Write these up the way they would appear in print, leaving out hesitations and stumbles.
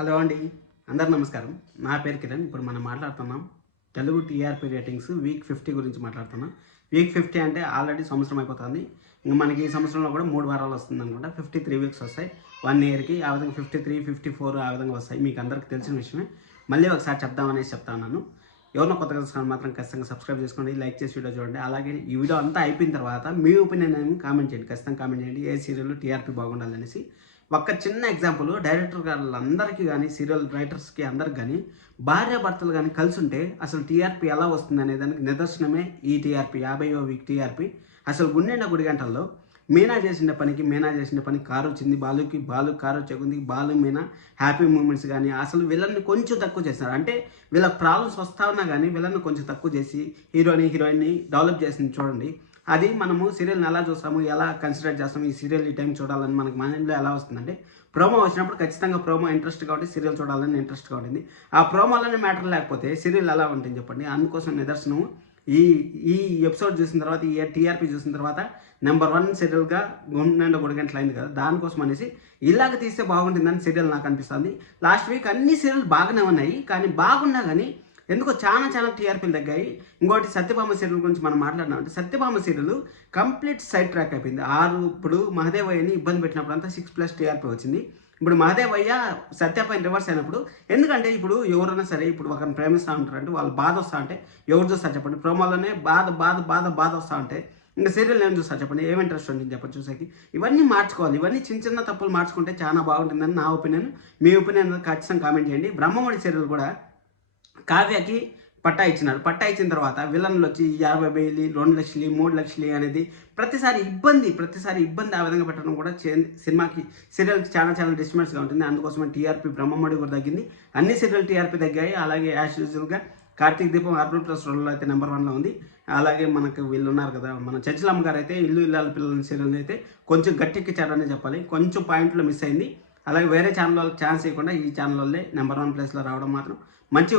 Hello అండి, అందరు నమస్కారం. నా పేరు కిరణ్. ఇప్పుడు మనం మాట్లాడుతున్నాం తెలుగు టీఆర్పీ రేటింగ్స్ వీక్ 50 గురించి మాట్లాడుతున్నాం. వీక్ 50 అంటే ఆల్రెడీ సంవత్సరం అయిపోతుంది. ఇంకా మనకి ఈ సంవత్సరంలో కూడా 3 వారాలు వస్తుంది అనుకుంటా. 53 వీక్స్ వస్తాయి 1 ఇయర్కి. ఆ విధంగా 53, 54 ఆ విధంగా వస్తాయి. మీకు అందరికి తెలిసిన విషయమే. మళ్ళీ ఒకసారి చెప్దామనేసి చెప్తాను. ఎవరినో కొత్తగా చూసుకుని మాత్రం ఖచ్చితంగా సబ్స్క్రైబ్ చేసుకోండి, లైక్ చేసి వీడియో చూడండి. అలాగే ఈ వీడియో అంతా అయిపోయిన తర్వాత మీ ఒపీనియన్ అని కామెంట్ చేయండి. ఖచ్చితంగా కామెంట్ చేయండి ఏ సీరియల్ టీఆర్పీ బాగుండాలనేసి. ఒక చిన్న ఎగ్జాంపుల్, డైరెక్టర్ గారులందరికీ కానీ సీరియల్ రైటర్స్కి అందరికి కానీ భార్యాభర్తలు కానీ కలిసి ఉంటే అసలు టీఆర్పీ ఎలా వస్తుంది అనే దానికి నిదర్శనమే ఈ టీఆర్పీ 50వ వీక్ టీఆర్పీ. అసలు గుండెండ గుడి గంటల్లో మీనా చేసిన పని కారు వచ్చింది, బాలు కారు వచ్చేకుంది, బాలు మీనా హ్యాపీ మూమెంట్స్ కానీ అసలు వీళ్ళని కొంచెం తక్కువ చేస్తున్నారు. అంటే వీళ్ళ ప్రాబ్లమ్స్ వస్తా ఉన్నా కానీ వీళ్ళని కొంచెం తక్కువ చేసి హీరోయిన్ని డెవలప్ చేసింది చూడండి. అది మనము సీరియల్ని ఎలా చూస్తాము, ఎలా కన్సిడర్ చేస్తాము, ఈ సీరియల్ ఈ టైం చూడాలని మనకి మైండ్లో ఎలా వస్తుందంటే ప్రోమో వచ్చినప్పుడు ఖచ్చితంగా ప్రోమో ఇంట్రెస్ట్ కాబట్టి సీరియల్ చూడాలని ఇంట్రెస్ట్గా ఉంటుంది. ఆ ప్రోమోలోనే మ్యాటర్ లేకపోతే సీరియల్ ఎలా ఉంటుంది చెప్పండి. అందుకోసం నిదర్శనము ఈ ఈ ఎపిసోడ్ చూసిన తర్వాత, ఈ టీఆర్పీ చూసిన తర్వాత నెంబర్ 1 సీరియల్గా గుండెండ గుడిగంటలు అయింది కదా, దానికోసం అనేసి ఇలాగ తీస్తే బాగుంటుందని సీరియల్ నాకు అనిపిస్తుంది. లాస్ట్ వీక్ అన్ని సీరియల్ బాగానే ఉన్నాయి, కానీ బాగున్నా కానీ ఎందుకో చాలా టీఆర్పీలు తగ్గాయి. ఇంకోటి సత్యభామ సీరియల్ గురించి మనం మాట్లాడినామంటే Satyabhama serial complete side track అయిపోయింది. ఇప్పుడు మహదేవయ్యని ఇబ్బంది పెట్టినప్పుడు అంతా 6+ టీఆర్పీ వచ్చింది. ఇప్పుడు మహదేవయ్య సత్యపైన రివర్స్ అయినప్పుడు, ఎందుకంటే ఇప్పుడు ఎవరైనా సరే ఇప్పుడు ఒకరిని ప్రేమిస్తూ ఉంటారంటే వాళ్ళు బాధ వస్తూ ఉంటే ఎవరు చూస్తారు చెప్పండి. ప్రోమోలోనే బాధ వస్తూ ఉంటే ఇంకా సీరియల్ ఏం చూస్తారు చెప్పండి, ఏం ఇంట్రెస్ట్ ఉంటుంది చెప్పండి చూసేకి. ఇవన్నీ మార్చుకోవాలి. ఇవన్నీ చిన్న తప్పులు మార్చుకుంటే చాలా బాగుంటుందని నా ఒపీనియన్. మీ ఒపీనియన్ ఖచ్చితంగా కామెంట్ చేయండి. బ్రహ్మముడి సీరియల్ కూడా కావ్యకి పట్టా ఇచ్చిన తర్వాత విలన్లు వచ్చి 50,000, 2 లక్షలు, 3 లక్షలు అనేది ప్రతిసారి ఇబ్బంది ఆ విధంగా పెట్టడం కూడా సీరియల్కి చాలా డిస్టర్బెన్స్గా ఉంటుంది. అందుకోసమే టీఆర్పీ బ్రహ్మముడి కూడా తగ్గింది. అన్ని సీరియల్ టీఆర్పీ తగ్గాయి. అలాగే యాజ్ యూజువల్గా కార్తీక్ దీపం అర్బన్ ప్లస్ రోడ్లో అయితే నెంబర్ 1లో ఉంది. అలాగే మనకు వీళ్ళు ఉన్నారు కదా, మన చంచలమ్మ గారు అయితే ఇల్లు ఇల్లాల పిల్లల సీరియల్ అయితే కొంచెం గట్టెక్కించారనే చెప్పాలి. కొంచెం పాయింట్లో మిస్ అయింది. అలాగే వేరే ఛానల్ ఛాన్స్ ఇవ్వకుండా ఈ ఛానల్లో నెంబర్ 1 ప్లేస్లో రావడం మాత్రం మంచి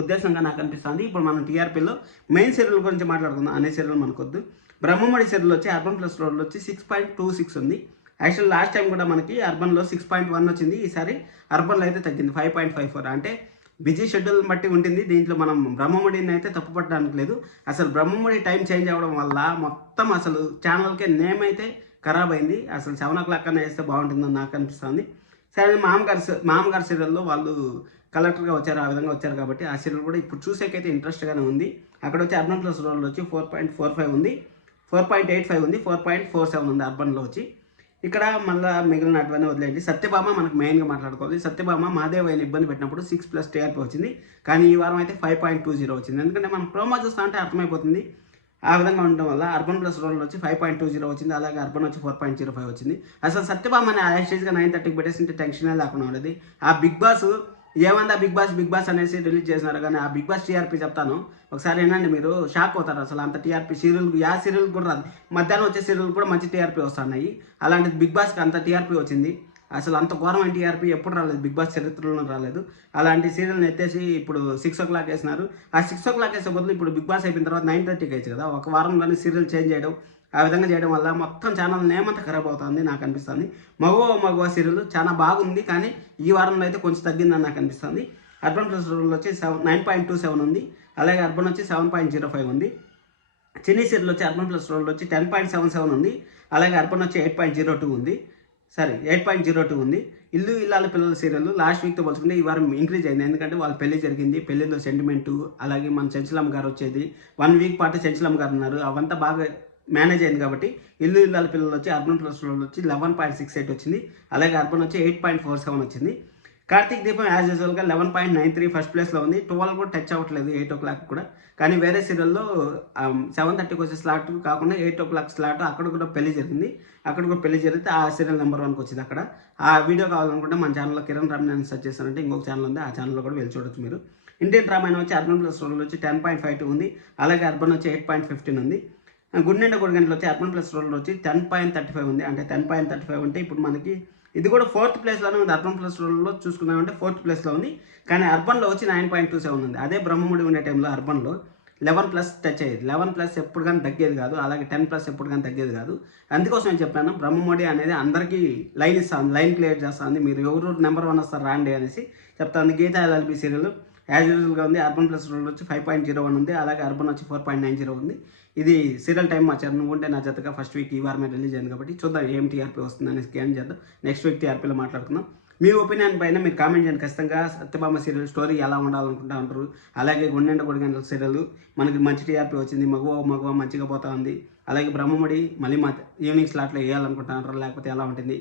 ఉద్దేశంగా నాకు అనిపిస్తుంది. ఇప్పుడు మనం టీఆర్పీలో మెయిన్ సీరియల్ గురించి మాట్లాడుకుందాం. అనే సీరియల్ మనకొద్దు. బ్రహ్మముడి సీరియల్ వచ్చి అర్బన్ ప్లస్ రోడ్లో వచ్చి 6.26 ఉంది. యాక్చువల్ లాస్ట్ టైం కూడా మనకి అర్బన్లో 6.1 వచ్చింది. ఈసారి అర్బన్లో అయితే తగ్గింది 5.54. అంటే బిజీ షెడ్యూల్ బట్టి ఉంటుంది. దీంట్లో మనం బ్రహ్మముడిని అయితే తప్పు పట్టడానికి లేదు. అసలు బ్రహ్మముడి టైం చేంజ్ అవ్వడం వల్ల మొత్తం అసలు ఛానల్కే నేమ్ అయితే ఖరాబ్ అయింది. అసలు 7 o'clock కన్నా వేస్తే బాగుంటుందని నాకు అనిపిస్తుంది. సరే, మామగారు సీరియల్లో వాళ్ళు కలెక్టర్గా వచ్చారు, ఆ విధంగా వచ్చారు కాబట్టి ఆ సీరియల్ కూడా ఇప్పుడు చూసేకైతే ఇంట్రెస్ట్గానే ఉంది. అక్కడ వచ్చి అర్బన్ ప్లస్ రోడ్లో వచ్చి 4.45 ఉంది, 4.85 ఉంది, 4.47 ఉంది అర్బన్లో వచ్చి. ఇక్కడ మళ్ళీ మిగిలిన అటువన్నీ వదిలేండి. సత్యభామ మనకు మెయిన్గా మాట్లాడుకోవాలి. సత్యభామ మహాదేవయ్యని ఇబ్బంది పెట్టినప్పుడు 6+ టీఆర్పీ వచ్చింది, కానీ ఈ వారం అయితే 5.20 వచ్చింది. ఎందుకంటే మనం ప్రోమో చూస్తా అంటే అర్థమైపోతుంది. ఆ విధంగా ఉండడం వల్ల అర్బన్ ప్లస్ రోడ్లో వచ్చి 5.20 వచ్చింది. అలాగే అర్బన్ వచ్చి 4.05 వచ్చింది. అసలు సత్యభామ అనే యాస్టేజ్గా 9:30కి పెట్టేసింటే టెన్షనే లేకుండా ఉండేది. ఆ బిగ్ బాస్ ఏమందా బిగ్ బాస్ అనేసి రిలీజ్ చేసినారు, కానీ ఆ బిగ్ బాస్ టీఆర్పీ చెప్తాను ఒకసారి ఏంటంటే మీరు షాక్ అవుతారు. అసలు అంత టీఆర్పీ సీరియల్ కూడా రాదు. మధ్యాహ్నం వచ్చే సీరియల్ కూడా మంచి టీఆర్పీ వస్తున్నాయి. అలాంటిది బిగ్ బాస్కి అంత టీఆర్పీ వచ్చింది. అసలు అంత ఘోరమైన టీఆర్పీ ఎప్పుడు రాలేదు, బిగ్ బాస్ చరిత్రలో రాలేదు. అలాంటి సీరియల్ని ఎత్తేసి ఇప్పుడు 6 o'clock వేసినారు. ఆ 6 o'clock వేసే బదులు ఇప్పుడు బిగ్ బాస్ అయిపోయిన తర్వాత 9:30కి వేయచ్చు కదా. ఒక వారంలోనే సీరియల్ చేంజ్ చేయడం, ఆ విధంగా చేయడం వల్ల మొత్తం ఛానల్ నేమ్ అంతా ఖరాబ్ అవుతుంది నాకు అనిపిస్తుంది. మగవ సీరియల్ చాలా బాగుంది, కానీ ఈ వారంలో అయితే కొంచెం తగ్గిందని నాకు అనిపిస్తుంది. అర్బన్ ప్లస్ రోడ్లో వచ్చి 9.27 ఉంది. అలాగే అర్బన్ వచ్చి 7.05 ఉంది. చిన్ని సీరియల్ వచ్చి అర్బన్ ప్లస్ రోడ్లో వచ్చి 10.77 ఉంది. అలాగే అర్బన్ వచ్చి 8.02 ఉంది. 8.02 ఉంది. ఇల్లు ఇల్లాల పిల్లల సీరియల్ లాస్ట్ వీక్తో పోల్చుకుంటే ఈ వారం ఇంక్రీజ్ అయింది. ఎందుకంటే వాళ్ళ పెళ్లి జరిగింది, పెళ్లిలో సెంటిమెంటు, అలాగే మన చంచలమ్మ గారు వచ్చేది 1 వీక్ పాటు చంచలమ్మ గారు ఉన్నారు, అవంతా బాగా మేనేజ్ అయింది కాబట్టి ఇల్లు ఇల్లాల పిల్లలు వచ్చి అర్బన్ ప్లస్ రోడ్లో వచ్చి 11.68 వచ్చింది. అలాగే అర్బన్ వచ్చి 8.47 వచ్చింది. కార్తీక్ దీపం యాజ్ యూజువల్గా 11.93 ఫస్ట్ ప్లేస్లో ఉంది. 12 కూడా టచ్ అవ్వట్లేదు 8 o'clock కూడా. కానీ వేరే సీరియల్లో 7:30కి వచ్చే స్లాట్ కాకుండా 8 o'clock స్లాట్ అక్కడ కూడా పెళ్లి జరిగితే ఆ సీరియల్ నెంబర్ 1కి వచ్చింది. అక్కడ ఆ వీడియో కావాలనుకుంటే మన ఛానల్లో కిరణ్ రామన్ సెర్చ్ చేస్తానంటే ఇంకొక ఛానల్ ఉంది, ఆ ఛానల్లో కూడా వెళ్ళి చూడొచ్చు మీరు. ఇండియన్ రామాయణం వచ్చి అర్బన్ ప్లస్ రోడ్లో వచ్చి 10.52 ఉంది. అలాగే అర్బన్ వచ్చి 8.15 ఉంది. గుండెండ గుడిగంటలు వచ్చి అర్బన్ ప్లస్ రోడ్లో వచ్చి 10.35 ఉంది. అంటే 10.35 అంటే ఇప్పుడు మనకి ఇది కూడా 4th ప్లేస్లోనే ఉంది. అర్బన్ ప్లస్ రోడ్లో చూసుకున్నామంటే 4th ప్లేస్లో ఉంది, కానీ అర్బన్లో వచ్చి 9.27 ఉంది. అదే బ్రహ్మముడి ఉండే టైంలో అర్బన్లో 11+ టచ్ అయ్యేది. 11+ ఎప్పుడు కానీ తగ్గేది కాదు, అలాగే 10+ ఎప్పుడు కానీ తగ్గేది కాదు. అందుకోసం నేను చెప్పాను, బ్రహ్మముడి అనేది అందరికీ లైన్ ఇస్తుంది, లైన్ క్లియర్ చేస్తుంది. మీరు ఎవరు నెంబర్ 1 వస్తారు రాండి అనేసి చెప్తాను. గీత ఎల్ఎల్బి సీరియల్ యాజ్ యూజువల్గా ఉంది. అర్బన్ ప్లస్ రూల్ వచ్చి 5.01 ఉంది, అలాగే అర్బన్ వచ్చి 4.90 ఉంది. ఇది సీరియల్ టైం మార్చారు. నువ్వు ఉంటే నా జతగా ఫస్ట్ వీక్ ఈ వారమే రిలీజ్ అయింది కాబట్టి చూద్దాం ఏం టీఆర్పీ వస్తుంది అనేసి స్కాన్ చేద్దాం. నెక్స్ట్ వీక్ టీఆర్పీలో మాట్లాడుకుందాం. మీ ఒపీనియన్ పైన మీరు కామెంట్ చేయండి. ఖచ్చితంగా సత్యభామ సీరియల్ స్టోరీ ఎలా ఉండాలనుకుంటా ఉంటారు. అలాగే గుండెండ గొడిగంటల సీరియల్ మనకి మంచి టీఆర్పీ వచ్చింది, మగువ మంచిగా పోతా ఉంది. అలాగే బ్రహ్మముడి మళ్ళీ మా ఈవినింగ్ స్లాట్లో వేయాలనుకుంటా ఉంటారు, లేకపోతే ఎలా ఉంటుంది,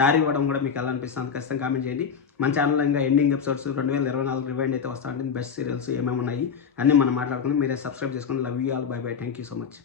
దారి ఇవ్వడం కూడా మీకు ఎలా అనిపిస్తుంది ఖచ్చితంగా కామెంట్ చేయండి. మన ఛానల్లో ఇంకా ఎండింగ్ ఎపిసోడ్స్ 2024 రివైండ్ అయితే వస్తూ ఉంటుంది. బెస్ట్ సీరియల్స్ ఏమేమి ఉన్నాయి అన్నీ మనం మాట్లాడుకుని మీరే సబ్స్క్రైబ్ చేసుకుని. Love you all, by by, thank you so much.